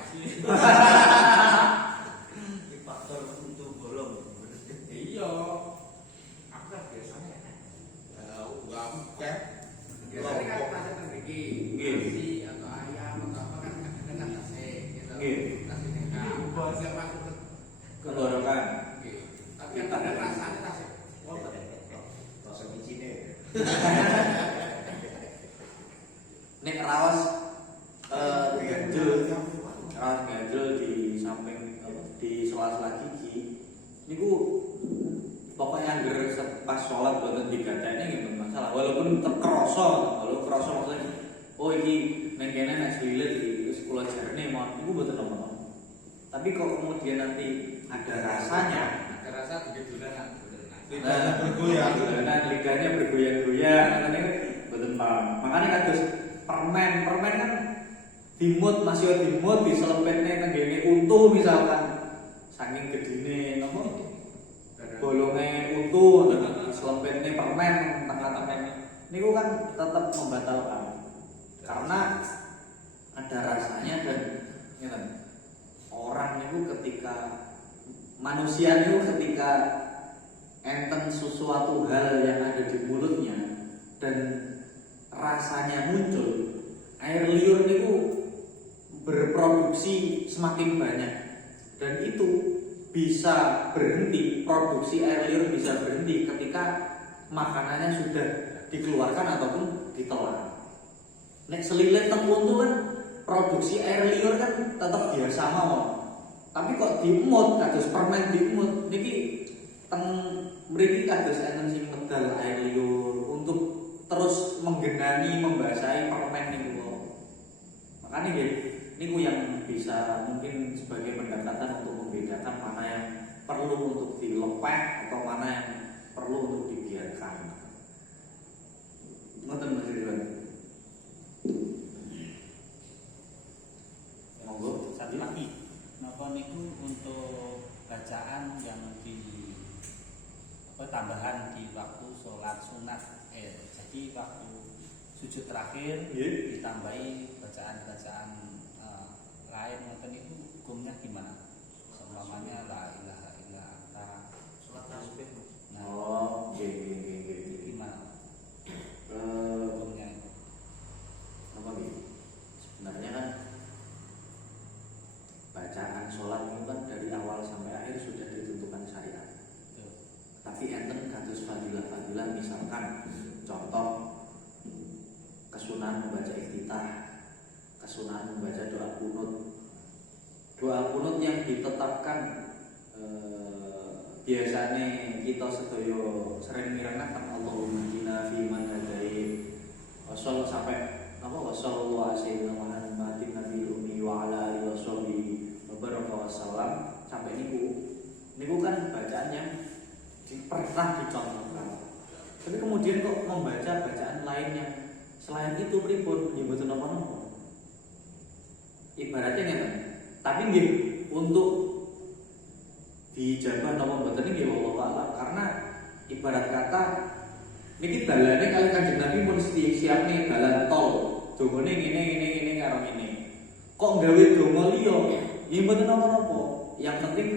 Di faktor untuk bolong. Iya. Aku kan biasanya Enggak bukan. biasanya kan masak rezeki, Nggih. nasi atau ayam atau apa kan kadang-kadang kasih gitu. Nggih. Kasih nengah. Bisa masuk ke Tenggorokan. Nggih. Tapi kadang rasanya kasih. Rasa micine. Nek raos ganjel di samping di sela-sela gigi niku pokoknya angger pas sholat boten digadani nggih masalah walaupun terkerasa maksudnya oh iki ning kene nek selilit wis kula jarene mon niku boten apa-apa. Tapi kok kemudian nanti ada rasanya, Ada rasa begitu dolanan. Lidahnya bergoyang. liganya bergoyang-goyang katanya boten paham. Makanya kados permen kan dimut masih dimut diselempetne nang ngene untu misalkan saking gedine napa bolonge untu diselempetne permen tengah-tengah niku kan tetap membatalkan karena ada rasanya dan ngeten orang niku ketika manusia niku ketika enten sesuatu hal yang ada di mulutnya dan rasanya muncul air liur niku berproduksi semakin banyak dan itu bisa berhenti produksi air liur bisa berhenti ketika makanannya sudah dikeluarkan ataupun ditelan. Nek selilit teng untu kan produksi air liur kan tetap biasa mawon. Tapi kok dimut kados permen dimut niki teng mriki kados enten sing medal air liur untuk terus menggenangi membasahi permen niku. Makanya nggih niku yang bisa mungkin sebagai pendekatan untuk membedakan mana yang perlu untuk dilepeh atau mana yang perlu untuk dibiarkan. Ngoten Mas Ridwan. Monggo Satu lagi, napa niku untuk bacaan yang di tambahan di waktu sholat sunat. Jadi waktu sujud terakhir Nggih. ditambahi bacaan-bacaan lain ngoten itu hukumnya gimana? Seumpamanya la ilaha illa anta. Sholat tasbih. Nah, Oh, nggih. gimana Eh, hukumnya itu? apa gitu? Sebenarnya kan bacaan sholat itu kan dari awal sampai akhir sudah ditentukan syariat. Tuh. Tapi enten kados fadilah-fadilah, misalkan contoh kesunahan membaca iftitah, kesunahan membaca doa kunut. Doa kunut yang ditetapkan biasanya kita sedaya sering mirengaken Allahumma hdina fi man hadait. Wasal sampai apa wasallallahu alaihi Muhammadin nabiyil ummi wa ala alihi washabihi wa baraka wasallam sampai niku kan bacaan yang pernah dicontohkan. Tapi kemudian kok membaca bacaan lain yang selain itu pripun ya mboten napa-napa. Ibaratnya ngeten. Tapi nggih untuk dijabah napa mboten nggih wallahu a'lam, karena ibarat kata niki dalane kali Kanjeng Nabi pun siapne dalan tol. Dongane ngene karo ngene. Kok gawe donga liya? Ya mboten napa-napa. Yang penting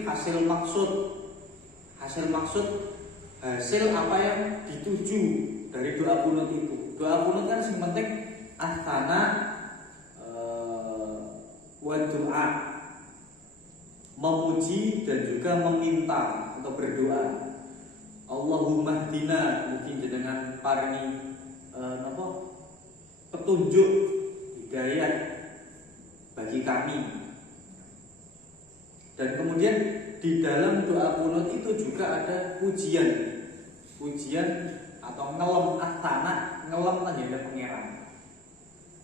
hasil apa yang dituju dari doa kunut itu. Doa kunut kan yang penting athana wa doa, memuji dan juga meminta atau berdoa. Allahumma hdina, mungkin jenengan paringi petunjuk hidayah bagi kami. Dan kemudian di dalam doa kunut itu juga ada pujian atau ngelem athana, ngelem tanda pangeran.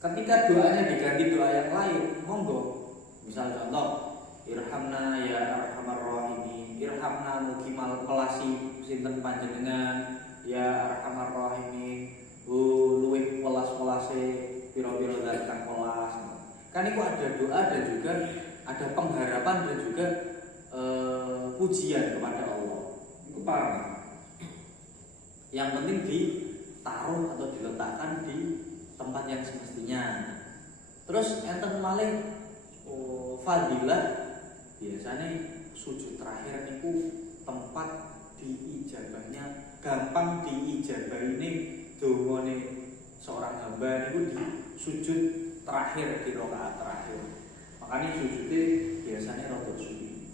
Ketika doanya diganti doa yang lain, monggo. Misal contoh, irhamna ya arhamar rahimin, irhamna mukimal pelasi sinten panjenengan ya arhamar rahimin, luwih welas-welase pira-pira zat kang welas. Kan itu ada doa dan juga ada pengharapan dan juga pujian kepada Allah. Itu paham? Yang penting ditaruh atau diletakkan di tempat yang semestinya. Terus enten malih fadilah biasanya sujud terakhir niku tempat diijabahnya, gampang diijabah ini dongane seorang hamba niku di sujud terakhir, di rakaat terakhir. Makanya sujudnya biasanya rada suwi.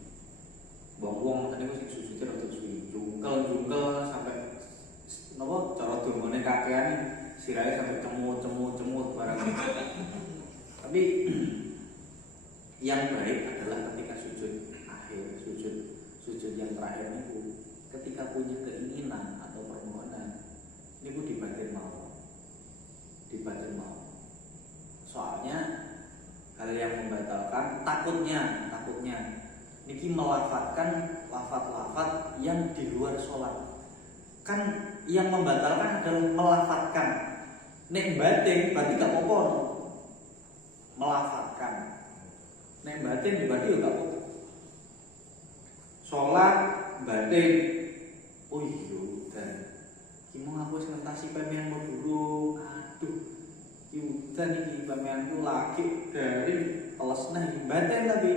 Wong-wong niku sing sujudnya rada suwi, jungkel sampai napa cara dongane kakean sirahe sampai cemut barang. Tapi yang baik adalah ketika sujud akhir, sujud yang terakhir itu ketika punya keinginan atau permohonan niku dibatin mau. Soalnya hal yang membatalkan takutnya niki melafatkan lafaz-lafaz yang di luar sholat. Kan yang membatalkan adalah melafatkan. Nek batin berarti gak apa-apa no. Melafatkan. Nek batin berarti gak apa-apa. Sholat batin. Oh iya dan ki mau aku ngentasi pemian mau burung. Aduh. Ki udan iki pemianku lagi dari telesnah batin tapi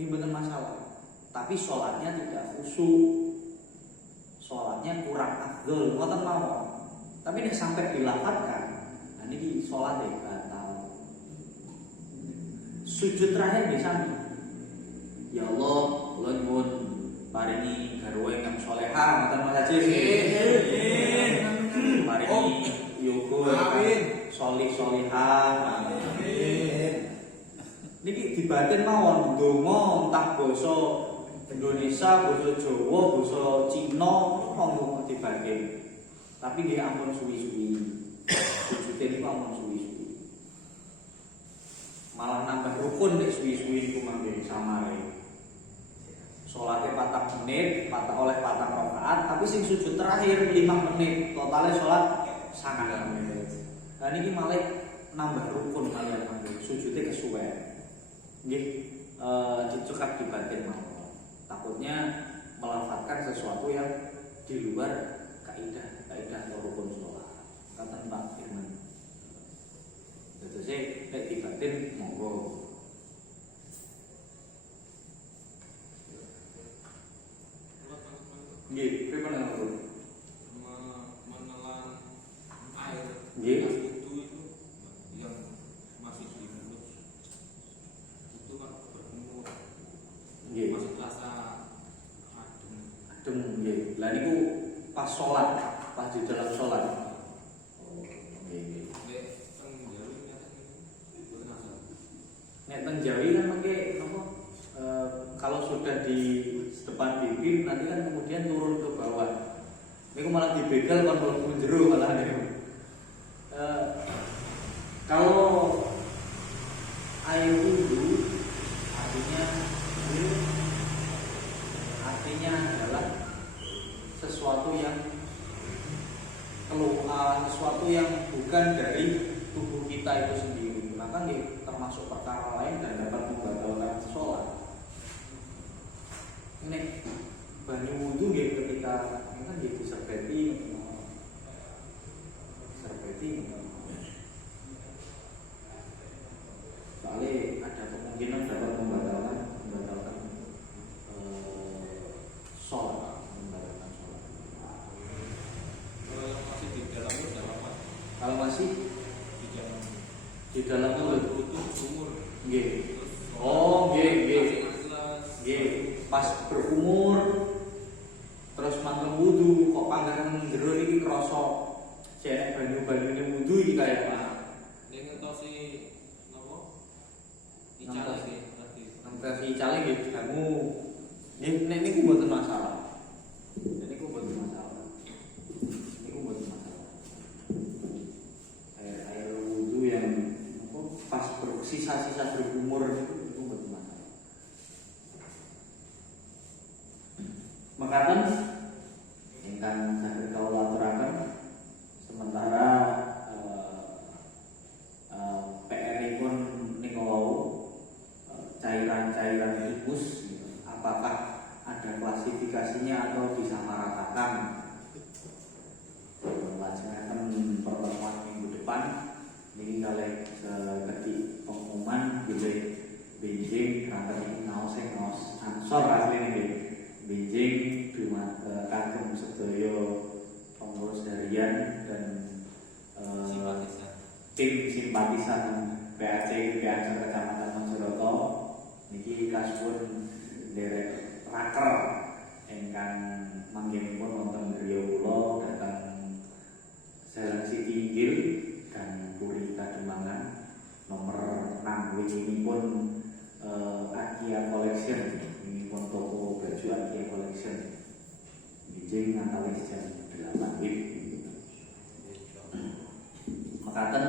ini benar masalah. Tapi sholatnya tidak khusyuk. Sholatnya kurang afdol, ngoten mawon. Tapi nek sampai dilafatkan, nah niki sholatnya batal. Sujud terakhir biasanya, ya Allah, kula nyuwun paringi garwa ingkang salehah, ngoten Mas Haji. Paringi yoga, solih-solihah. Niki dibatin mawon, ndonga entah basa Indonesia, basa Jawa, basa Cina, monggo dibatin. Tapi nggih ampun suwi-suwi. Sujude niku ampun suwi-suwi. Malah nambah rukun nek suwi-suwi niku mangke samare. Salate 4 menit, oleh 4 rakaat, tapi sing sujud terakhir 5 menit. Totale salat 9 menit. Lah niki malah nambah rukun kalian mangke. Sujude kesuwen. Nggih dicekap di batin mawon. Takutnya melafatkan sesuatu yang di luar kaidah rukun sholat. Kata Pak Firman. Terus nek dibatin monggo. Nggih, pripun ngawur? Menelan air Nggih. pas wudu itu yang masih di mulut itu kan berkumur, Nggih. masih terasa adem. Adem nggih. Lah niku pas sholat, pas di dalam sholat. Oh, nggih. Nek teng Jawi nyatane boten asal. Nek teng Jawi kan mengke apa? Kalau sudah di depan bibir nanti kan kemudian turun ke bawah. Niku malah dibegal kon mlebu jero malah niku. Kalau air wudu artinya adalah sesuatu yang keluar, sesuatu yang bukan dari tubuh kita itu sendiri. Maka nggih termasuk perkara lain dan dapat membatalkan sholat. Nek banyu wudu nggih ketika kan nggih diserbeti soalnya ada kemungkinan dapat membatalkan sholat. Kalau yang masih di dalam mulut tidak apa-apa. Kalau masih Di dalam di dalam mulut, itu sumur. nggih. Terus Oh, nggih, nggih. masih jelas. Nggih, pas berumur terus mangkel wudu kok panggangan jero iki krasa cek banyu-banyune wudu iki kaya apa? Ning ngentosi napa? Icale iki tadi. Ngerti icale nggih kamu. Nggih nek niku mboten masalah. Niku mboten masalah. Air wudu yang apa pas sisa-sisa berumur itu mboten masalah. Makaten ingkang saged kawula aturaken sementara PR-ipun niku wau cairan-cairan infus apakah ada klasifikasinya atau disamaratakan. Lajengaken pertemuan minggu depan niki kalih sekedhik pengumuman bilih benjing kraton ngaos ansor asline nggih. Benjing kagem sedaya pengurus harian dan tim simpatisan PAC Kecamatan Mojokerto niki kasuwun derek raker ingkang manggenipun wonten griya kula dhateng Jalan Siti Inggil dan Puri Kademangan nomor 6 winginipun Akia Collection winginipun toko baju Akia Collection bijing ngantawis jam 8 WIB. Mekaten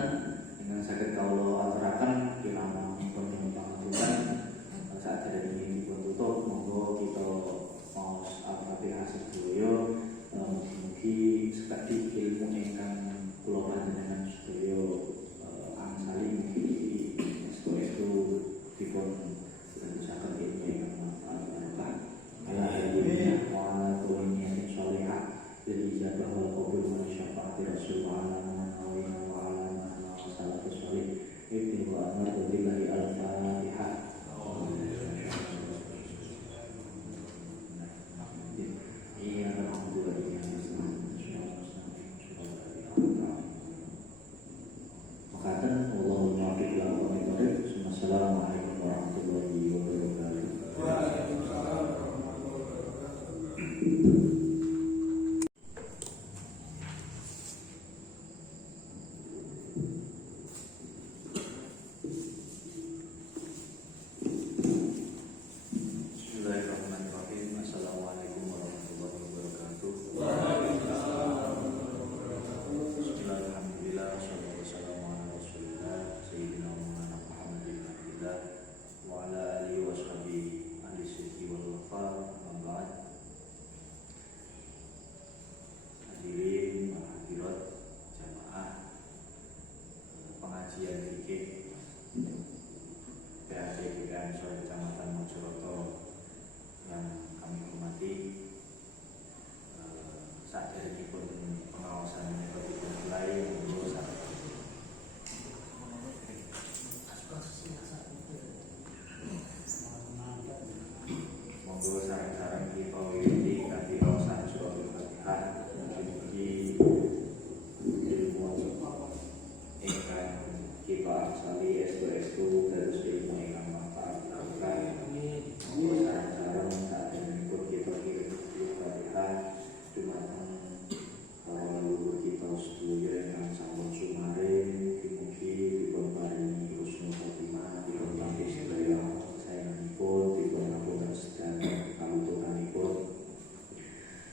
ingkang saged kawula aturaken kirana pun pangapunten sadèrèngipun dipun tutup monggo kita maos Al-Fatihah sedaya mugi sekedhik ilmu ingkang kula panjenengan sedaya angsali mugi estu dipun dadosaken ilmu ingkang manfaat. Alhamdulillah wa ala kulli sholihah bil ijabah wal qabul wa syafaati rasulullah Ibnu Ahmad Billahi Al-Fatihah. Iya, alhamdulillah. Makaten wallahu muwaffiq ila aqwamit thoriq. Assalamualaikum warahmatullahi wabarakatuh. Bismillahirrahmanirrahim. Assalamualaikum warahmatullahi wabarakatuh. Bismillahirrahmanirrahim. Wassalamualaikum warahmatullahi wabarakatuh. Sayyidina Muhammad bin Abdillah wa ala alihi wa sahbihi ahli sidqi wal wafa. Amma ba'd. Hadirin hadirat jamaah pengajian fikih PAC Kecamatan Mojokerto monggo sareng-sareng kita wiwiti kanthi wawasan suratul Fatihah. Mugi-mugi ilmu ingkang kita asali estu dados ilmu ingkang manfaat barokah. Monggo sareng-sareng saderengipun kita kirim Fatihah dumateng para leluhur kita sedaya ingkang sampun sumaring. Mugi-mugi dipun paringi husnul khotimah, dipun tampi sedaya sayanganipun, dipun ngapunten sedaya kalumputanipun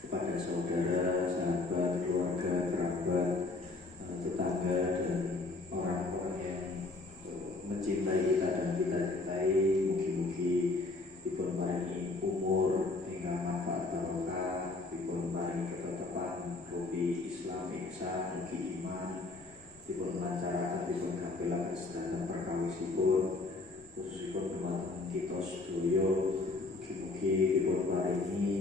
kepada saudara, sahabat, keluarga, kerabat, tetangga dan orang-orang yang mencintai kita dan kita cintai. Mugi-mugi dipun paringi umur ingkang manfaat barokah, dipun paringi ketetapan rupi Islam ihsan mugi iman, dipun lancaraken, dipun kapilaken sedaya perkawisipun, khususipun dumateng kita sedaya. Mugi-mugi dipun paringi